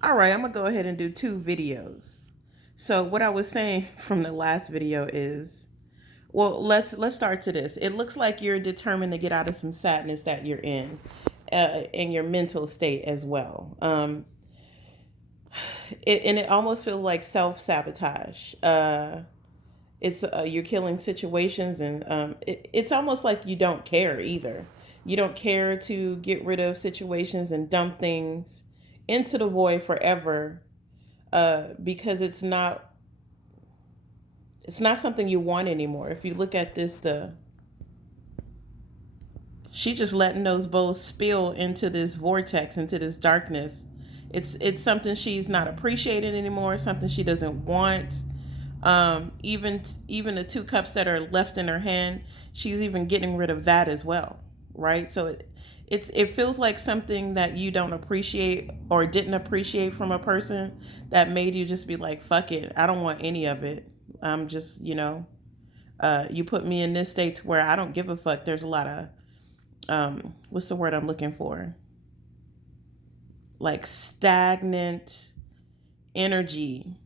All right, I'm gonna go ahead and do two videos. So what I was saying from the last video is, well, let's start to this. It looks like you're determined to get out of some sadness that you're in your mental state as well. And it almost feels like self sabotage. It's you're killing situations, and it's almost like you don't care either. You don't care to get rid of situations and dump things into the void forever, because it's not something you want anymore. If you look at this, the she just letting those bowls spill into this vortex, into this darkness. It's something she's not appreciating anymore, something she doesn't want. Even the two cups that are left in her hand, she's even getting rid of that as well, right? So it feels like something that you don't appreciate or didn't appreciate from a person, that made you just be like, fuck it, I don't want any of it. I'm just, you put me in this state to where I don't give a fuck. There's a lot of what's the word I'm looking for, like stagnant energy.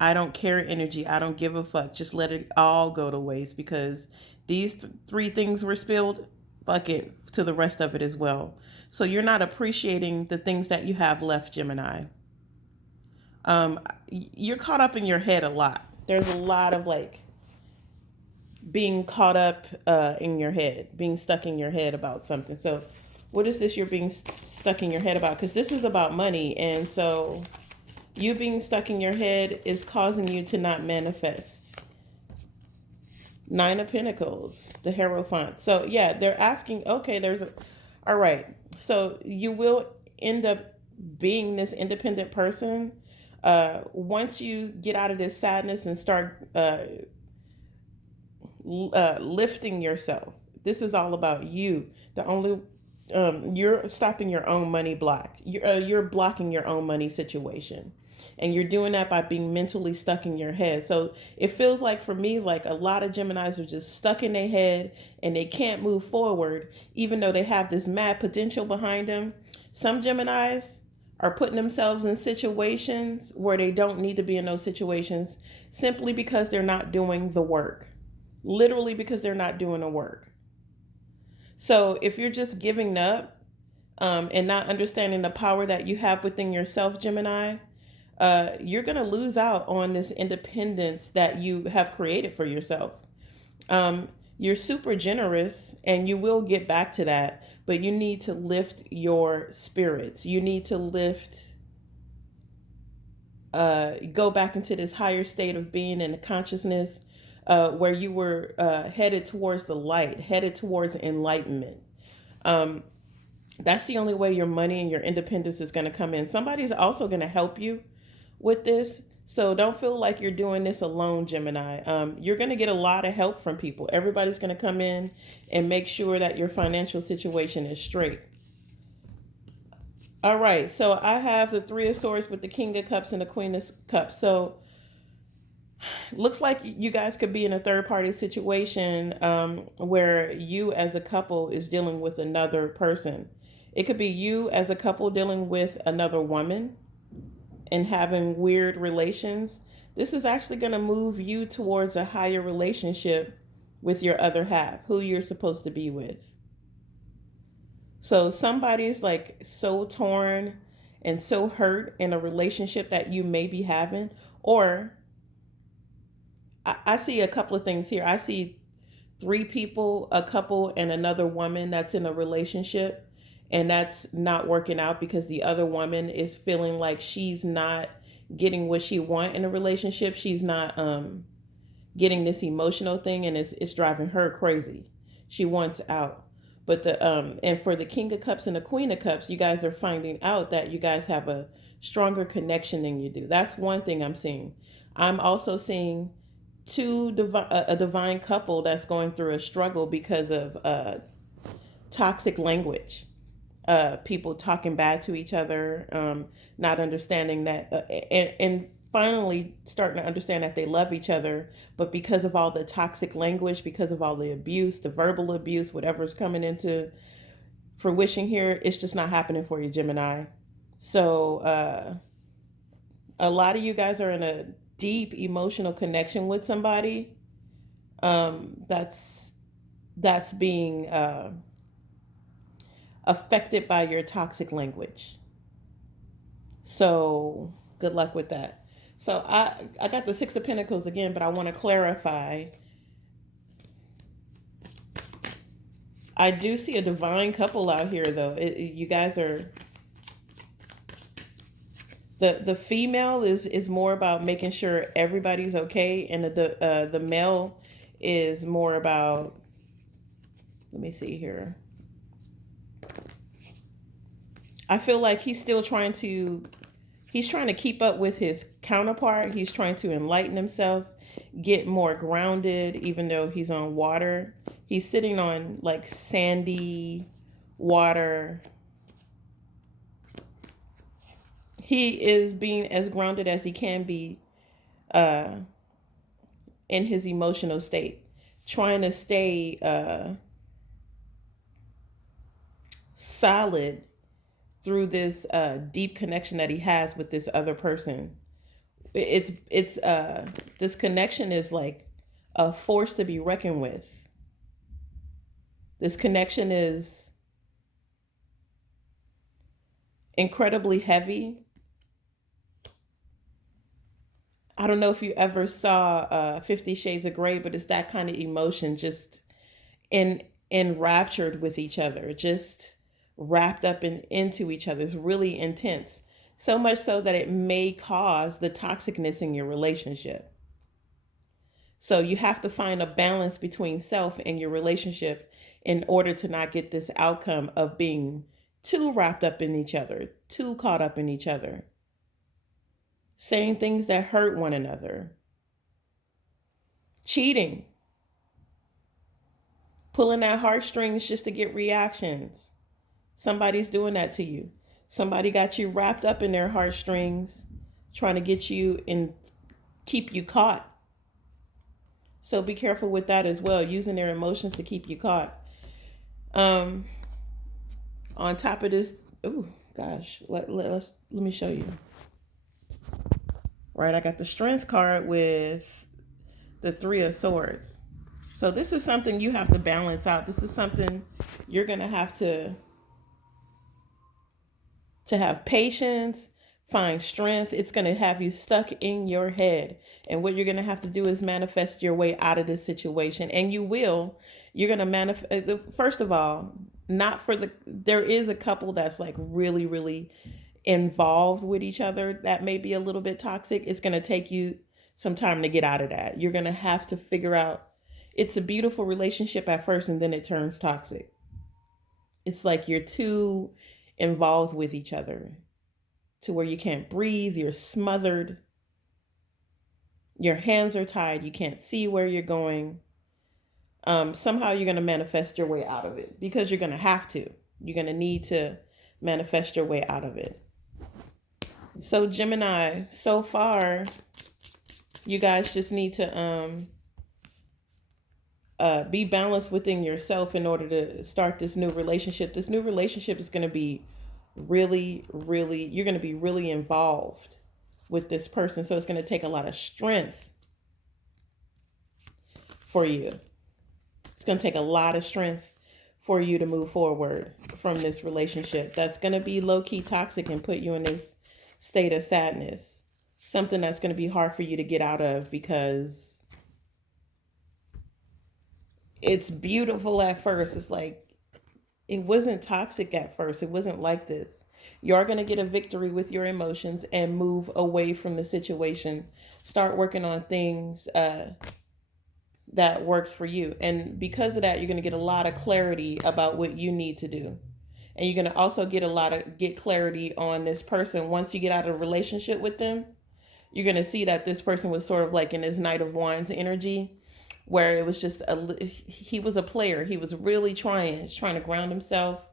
I don't care energy. I don't give a fuck. Just let it all go to waste, because these three things were spilled. Fuck it to the rest of it as well. So you're not appreciating the things that you have left, Gemini. You're caught up in your head a lot. There's a lot of like being caught up in your head, being stuck in your head about something. So what is this you're being stuck in your head about? Because this is about money. And so you being stuck in your head is causing you to not manifest. Nine of Pentacles, the Hierophant. So yeah, they're asking, okay, all right. So you will end up being this independent person. Once you get out of this sadness and start lifting yourself. This is all about you. The only you're stopping your own money block. You're blocking your own money situation, and you're doing that by being mentally stuck in your head. So it feels like, for me, like a lot of Geminis are just stuck in their head and they can't move forward, even though they have this mad potential behind them. Some Geminis are putting themselves in situations where they don't need to be in those situations, simply because they're not doing the work. Literally because they're not doing the work. So if you're just giving up, and not understanding the power that you have within yourself, Gemini, you're going to lose out on this independence that you have created for yourself. You're super generous, and you will get back to that, but you need to lift your spirits. You need to go back into this higher state of being and consciousness, where you were headed towards the light, headed towards enlightenment. Um, that's the only way your money and your independence is going to come in. Somebody's also going to help you with this. So don't feel like you're doing this alone, Gemini. You're going to get a lot of help from people. Everybody's going to come in and make sure that your financial situation is straight. All right, so I have the Three of Swords with the King of Cups and the Queen of Cups. So looks like you guys could be in a third party situation, where you as a couple is dealing with another person. It could be you as a couple dealing with another woman and having weird relations. This is actually going to move you towards a higher relationship with your other half, who you're supposed to be with. So somebody's like so torn and so hurt in a relationship that you may be having, or I see a couple of things here. I see three people, a couple, and another woman that's in a relationship, and that's not working out because the other woman is feeling like she's not getting what she wants in a relationship. She's not getting this emotional thing, and it's driving her crazy. She wants out. But and for the King of Cups and the Queen of Cups, you guys are finding out that you guys have a stronger connection than you do. That's one thing I'm seeing. I'm also seeing a divine couple that's going through a struggle because of toxic language, people talking bad to each other, not understanding that, and finally starting to understand that they love each other, but because of all the toxic language, because of all the abuse, the verbal abuse, whatever's coming into fruition here, it's just not happening for you, Gemini. So A lot of you guys are in a deep emotional connection with somebody. That's being affected by your toxic language. So good luck with that. So I got the Six of Pentacles again, but I want to clarify. I do see a divine couple out here, though. You guys are, the female is more about making sure everybody's okay, and the male is more about, let me see here. I feel like he's trying to keep up with his counterpart. He's trying to enlighten himself, get more grounded, even though he's on water. He's sitting on like sandy water. He is being as grounded as he can be uh, in his emotional state, trying to stay solid through this deep connection that he has with this other person. It's this connection is like a force to be reckoned with. This connection is incredibly heavy. I don't know if you ever saw 50 Shades of Grey, but it's that kind of emotion, just in enraptured with each other, just wrapped up into each other. It's really intense. So much so that it may cause the toxicness in your relationship. So you have to find a balance between self and your relationship in order to not get this outcome of being too wrapped up in each other, too caught up in each other, saying things that hurt one another, cheating, pulling at heartstrings just to get reactions. Somebody's doing that to you. Somebody got you wrapped up in their heartstrings, trying to get you and keep you caught. So be careful with that as well, using their emotions to keep you caught. On top of this, oh gosh, let me show you. Right, I got the Strength card with the Three of Swords. So this is something you have to balance out. This is something you're going to have patience, find strength. It's going to have you stuck in your head. And what you're going to have to do is manifest your way out of this situation. And you will. You're going to manifest. First of all, there is a couple that's like really, really involved with each other that may be a little bit toxic. It's going to take you some time to get out of that. You're going to have to figure out, it's a beautiful relationship at first and then it turns toxic. It's like you're too involved with each other to where you can't breathe, you're smothered, your hands are tied, you can't see where you're going. Somehow you're going to manifest your way out of it because you're going to have to. You're going to need to manifest your way out of it. So Gemini, so far, you guys just need to be balanced within yourself in order to start this new relationship. This new relationship is going to be really, really, you're going to be really involved with this person. So it's going to take a lot of strength for you. It's going to take a lot of strength for you to move forward from this relationship. That's going to be low-key toxic and put you in this state of sadness. Something that's going to be hard for you to get out of because it's beautiful at first. It's like, it wasn't toxic at first. It wasn't like this. You're going to get a victory with your emotions and move away from the situation. Start working on things that works for you. And because of that, you're going to get a lot of clarity about what you need to do. And you're going to also get clarity on this person. Once you get out of a relationship with them, you're going to see that this person was sort of like in his Knight of Wands energy, where it was just he was a player. He was really trying to ground himself,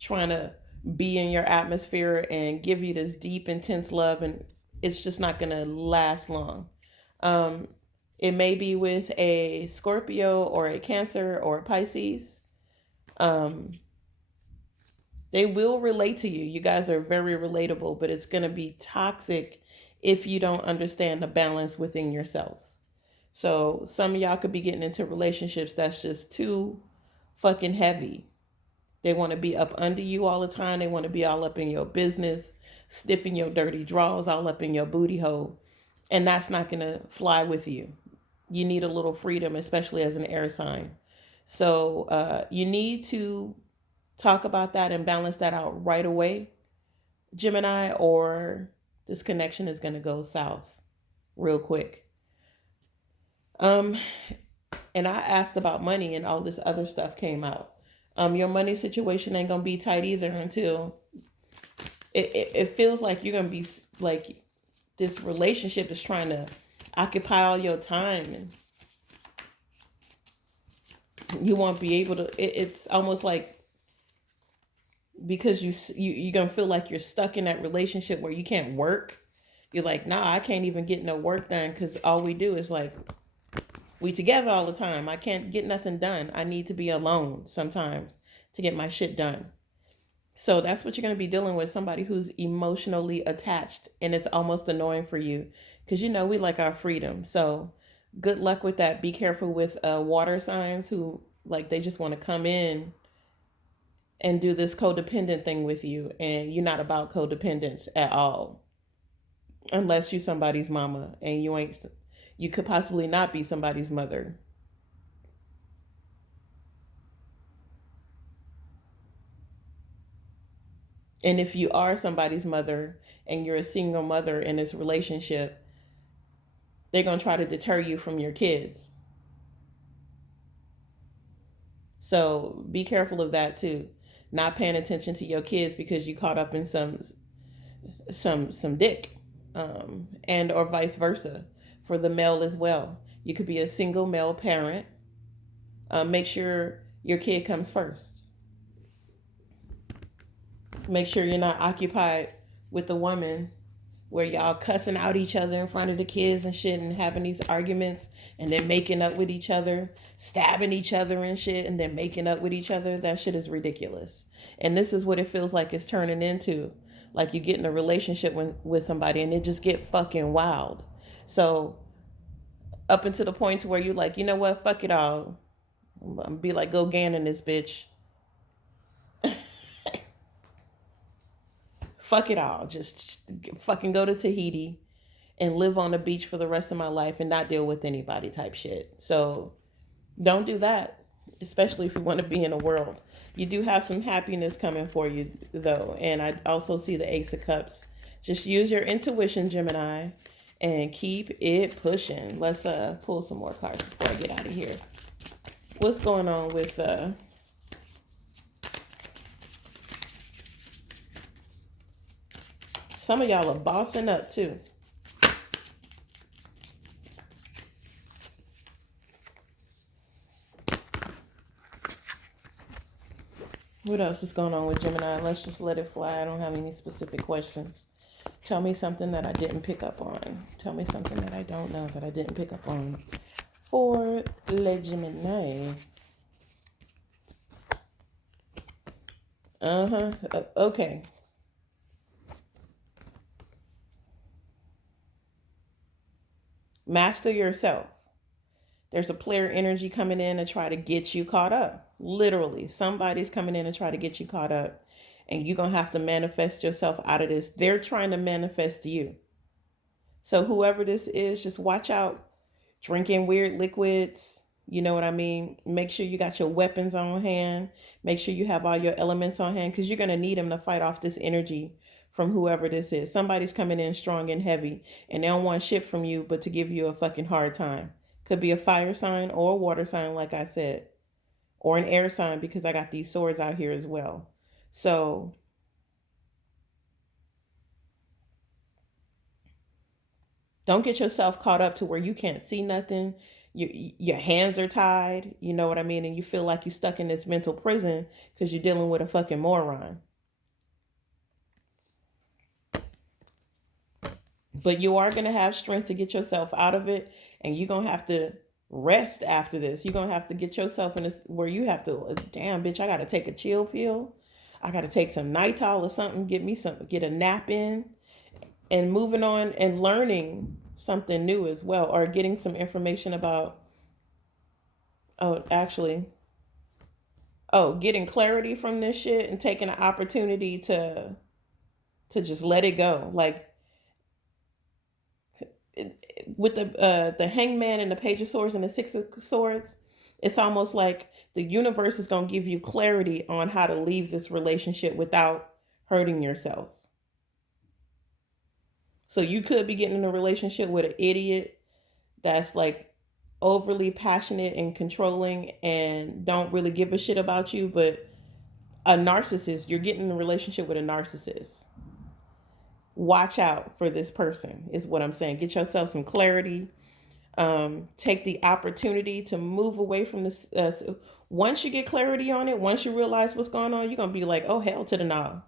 trying to be in your atmosphere and give you this deep, intense love. And it's just not going to last long. It may be with a Scorpio or a Cancer or a Pisces. They will relate to you. You guys are very relatable, but it's going to be toxic if you don't understand the balance within yourself. So some of y'all could be getting into relationships that's just too fucking heavy. They want to be up under you all the time. They want to be all up in your business, sniffing your dirty drawers, all up in your booty hole. And that's not going to fly with you. You need a little freedom, especially as an air sign. So you need to talk about that and balance that out right away, Gemini, or this connection is going to go south real quick. And I asked about money and all this other stuff came out. Your money situation ain't going to be tight either until it feels like you're going to be like this relationship is trying to occupy all your time, and you won't be able to. It's almost like because you're gonna feel like you're stuck in that relationship where you can't work. You're like, nah, I can't even get no work done because all we do is like we together all the time. I can't get nothing done. I need to be alone sometimes to get my shit done. So that's what you're going to be dealing with, somebody who's emotionally attached, and it's almost annoying for you because we like our freedom. So good luck with that. Be careful with water signs who like they just want to come in and do this codependent thing with you, and you're not about codependence at all unless you're somebody's mama, and you could possibly not be somebody's mother. And if you are somebody's mother and you're a single mother in this relationship, they're going to try to deter you from your kids. So be careful of that too. Not paying attention to your kids because you caught up in some dick, and or vice versa for the male as well. You could be a single male parent. Make sure your kid comes first. Make sure you're not occupied with the woman where y'all cussing out each other in front of the kids and shit and having these arguments and then making up with each other, stabbing each other and shit and then making up with each other. That shit is ridiculous. And this is what it feels like it's turning into. Like you get in a relationship with somebody and it just get fucking wild. So up until the point to where you're like, you know what, fuck it all. I'm gonna be like, go Gannon this bitch. Fuck it all. Just fucking go to Tahiti and live on the beach for the rest of my life and not deal with anybody type shit. So don't do that, especially if you want to be in a world. You do have some happiness coming for you though. And I also see the Ace of Cups. Just use your intuition, Gemini, and keep it pushing. Let's pull some more cards before I get out of here. What's going on with some of y'all are bossing up too. What else is going on with Gemini? Let's just let it fly. I don't have any specific questions. Tell me something that I didn't pick up on. Tell me something that I don't know that I didn't pick up on. For Le Gemini. Okay. Master yourself. There's a player energy coming in to try to get you caught up. Literally, somebody's coming in to try to get you caught up. And you're going to have to manifest yourself out of this. They're trying to manifest you. So whoever this is, just watch out. Drinking weird liquids. You know what I mean? Make sure you got your weapons on hand. Make sure you have all your elements on hand because you're going to need them to fight off this energy from whoever this is. Somebody's coming in strong and heavy and they don't want shit from you but to give you a fucking hard time. Could be a fire sign or a water sign, like I said, or an air sign because I got these swords out here as well. So don't get yourself caught up to where you can't see nothing. Your hands are tied, you know what I mean? And you feel like you're stuck in this mental prison because you're dealing with a fucking moron. But you are going to have strength to get yourself out of it. And you're going to have to rest after this. You're going to have to get yourself in this where you have to, damn, bitch, I got to take a chill pill. I got to take some Nital or something, get a nap in. and moving on and learning something new as well, or getting some information about, oh, actually, getting clarity from this shit and taking an opportunity to just let it go. Like with the hangman and the page of swords and the six of swords, it's almost like the universe is going to give you clarity on how to leave this relationship without hurting yourself. So you could be getting in a relationship with an idiot that's like overly passionate and controlling and don't really give a shit about you, but a narcissist, you're getting in a relationship with a narcissist. Watch out for this person, is what I'm saying. Get yourself some clarity. Take the opportunity to move away from this. Once you get clarity on it, once you realize what's going on, you're going to be like, oh, hell to the nah.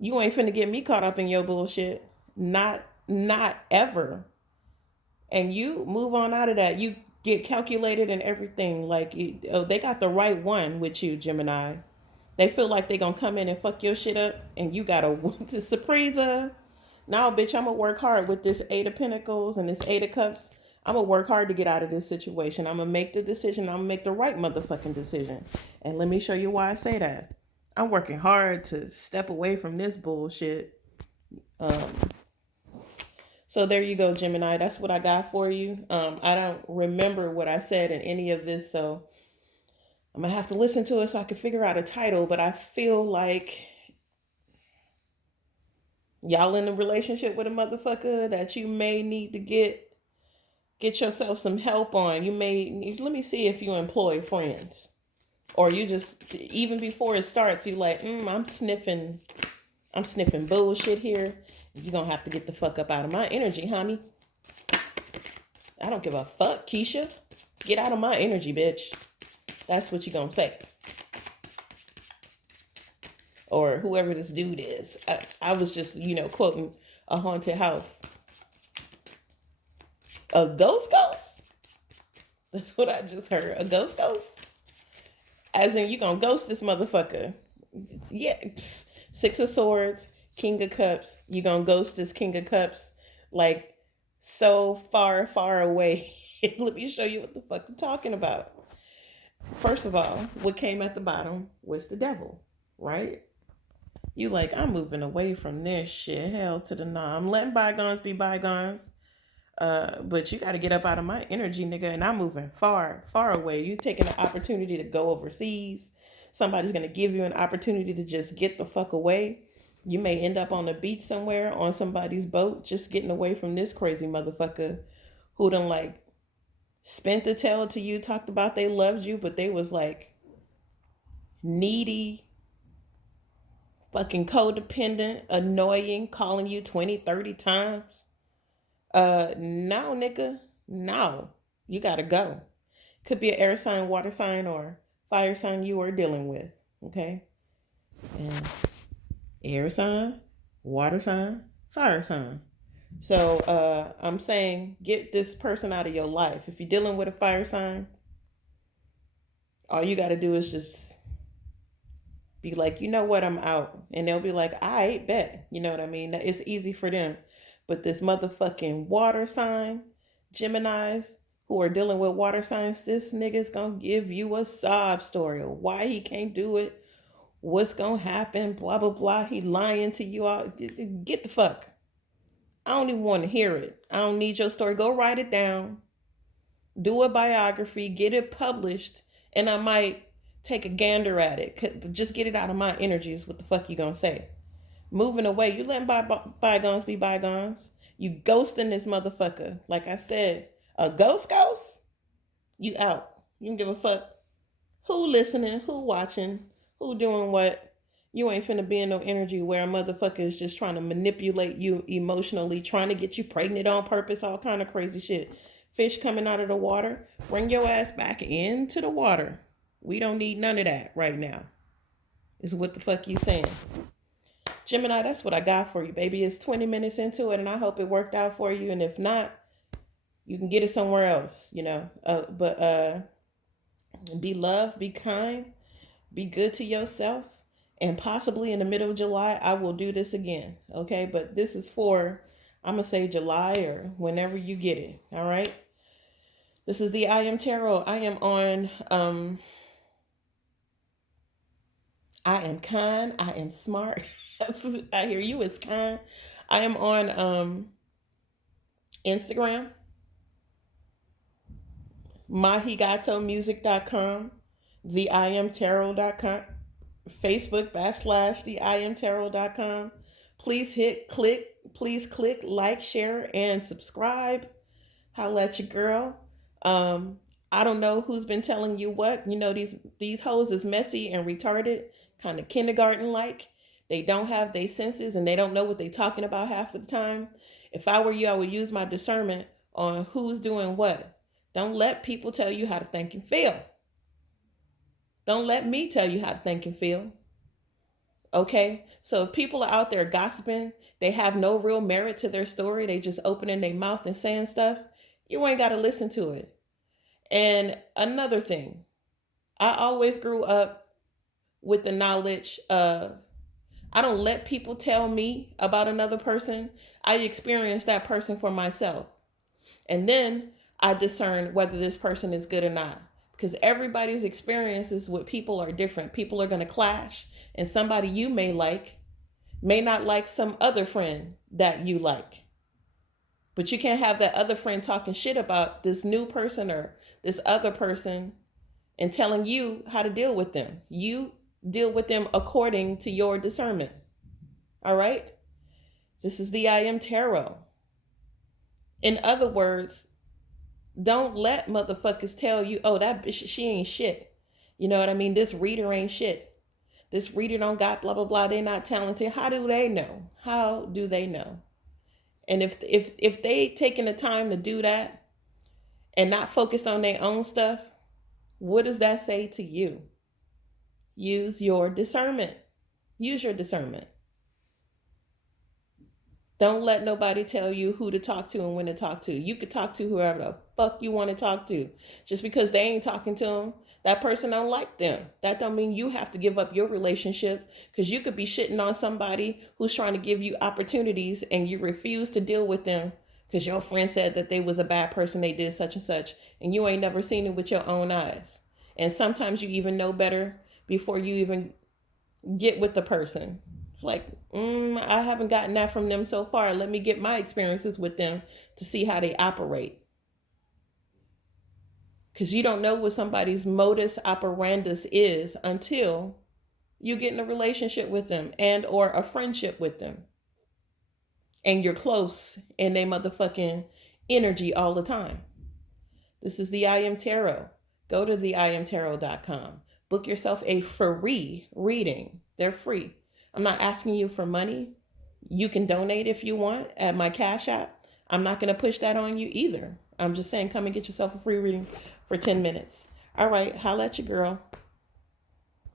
You ain't finna get me caught up in your bullshit. Not ever. And you move on out of that. You get calculated and everything. Like, they got the right one with you, Gemini. They feel like they gonna come in and fuck your shit up, and you gotta the surprise. Now, bitch, I'm gonna work hard with this Eight of Pentacles and this Eight of Cups. I'm gonna work hard to get out of this situation. I'm gonna make the decision. I'm gonna make the right motherfucking decision. And let me show you why I say that. I'm working hard to step away from this bullshit. So there you go, Gemini. That's what I got for you. I don't remember what I said in any of this, so I'm gonna have to listen to it so I can figure out a title. But I feel like y'all in a relationship with a motherfucker that you may need to get yourself some help on. You may let me see if you employ friends, or you just, even before it starts, you like, I'm sniffing bullshit here. You're gonna have to get the fuck up out of my energy, honey. I don't give a fuck, Keisha. Get out of my energy, bitch. That's what you gonna say. Or whoever this dude is. I was just, quoting a haunted house. A ghost? That's what I just heard. A ghost? As in, you gonna ghost this motherfucker. Yeah. Six of Swords, King of Cups. You gonna ghost this King of Cups like so far, far away. Let me show you what the fuck I'm talking about. First of all, what came at the bottom was the devil, right? You like, I'm moving away from this shit. Hell to the nah. I'm letting bygones be bygones. But you got to get up out of my energy, nigga. And I'm moving far, far away. You taking the opportunity to go overseas. Somebody's going to give you an opportunity to just get the fuck away. You may end up on the beach somewhere on somebody's boat, just getting away from this crazy motherfucker who done like spent the tale to you, talked about they loved you, but they was like needy, fucking codependent, annoying, calling you 20, 30 times. No, nigga. No. You gotta go. Could be an air sign, water sign, or fire sign you are dealing with. Okay? And air sign, water sign, fire sign. So I'm saying get this person out of your life. If you're dealing with a fire sign, all you gotta do is just be like, you know what, I'm out. And they'll be like, I bet. You know what I mean? It's easy for them. But this motherfucking water sign, Geminis who are dealing with water signs, this nigga's gonna give you a sob story of why he can't do it, what's gonna happen, blah, blah, blah. He lying to you all. Get the fuck. I don't even want to hear it. I don't need your story. Go write it down. Do a biography. Get it published. And I might take a gander at it. Just get it out of my energy is what the fuck you gonna say. Moving away. You letting bygones be bygones. You ghosting this motherfucker. Like I said, a ghost? You out. You don't give a fuck who listening, who watching, who doing what. You ain't finna be in no energy where a motherfucker is just trying to manipulate you emotionally, trying to get you pregnant on purpose, all kind of crazy shit. Fish coming out of the water. Bring your ass back into the water. We don't need none of that right now. Is what the fuck you saying. Gemini, that's what I got for you, baby. It's 20 minutes into it, and I hope it worked out for you. And if not, you can get it somewhere else, But be loved, be kind, be good to yourself, And possibly in the middle of July, I will do this again. Okay. But this is for, I'm going to say July or whenever you get it. All right. This is the I Am Tarot. I am on, I am kind. I am smart. I hear you is kind. I am on Instagram, mahigatomusic.com, theiamtarot.com, Facebook /theiamtarot.com. Please click like, share, and subscribe. Holla at your girl. I don't know who's been telling you what. You know, these hoes is messy and retarded, kind of kindergarten like. They don't have their senses and they don't know what they're talking about half of the time. If I were you, I would use my discernment on who's doing what. Don't let people tell you how to think and feel. Don't let me tell you how to think and feel. Okay? So if people are out there gossiping, they have no real merit to their story, they just opening their mouth and saying stuff, you ain't got to listen to it. And another thing, I always grew up with the knowledge of, I don't let people tell me about another person. I experience that person for myself. And then I discern whether this person is good or not. Because everybody's experiences with people are different. People are going to clash. And somebody you may not like some other friend that you like. But you can't have that other friend talking shit about this new person or this other person and telling you how to deal with them. You deal with them according to your discernment. All right? This is the I Am Tarot. In other words, don't let motherfuckers tell you, oh, that bitch, she ain't shit. You know what I mean? This reader ain't shit. This reader don't got blah, blah, blah. They're not talented. How do they know? How do they know? And if they taking the time to do that and not focused on their own stuff, what does that say to you? Use your discernment. Use your discernment. Don't let nobody tell you who to talk to and when to talk to. You could talk to whoever the fuck you want to talk to. Just because they ain't talking to them, that person don't like them. That don't mean you have to give up your relationship, because you could be shitting on somebody who's trying to give you opportunities and you refuse to deal with them because your friend said that they was a bad person, they did such and such, and you ain't never seen it with your own eyes. And sometimes you even know better before you even get with the person. Like, I haven't gotten that from them so far. Let me get my experiences with them to see how they operate. Because you don't know what somebody's modus operandus is until you get in a relationship with them and or a friendship with them. And you're close in their motherfucking energy all the time. This is the I Am Tarot. Go to theiamtarot.com. Book yourself a free reading. They're free. I'm not asking you for money. You can donate if you want at my Cash App. I'm not going to push that on you either. I'm just saying, come and get yourself a free reading for 10 minutes. All right. Holla at your girl.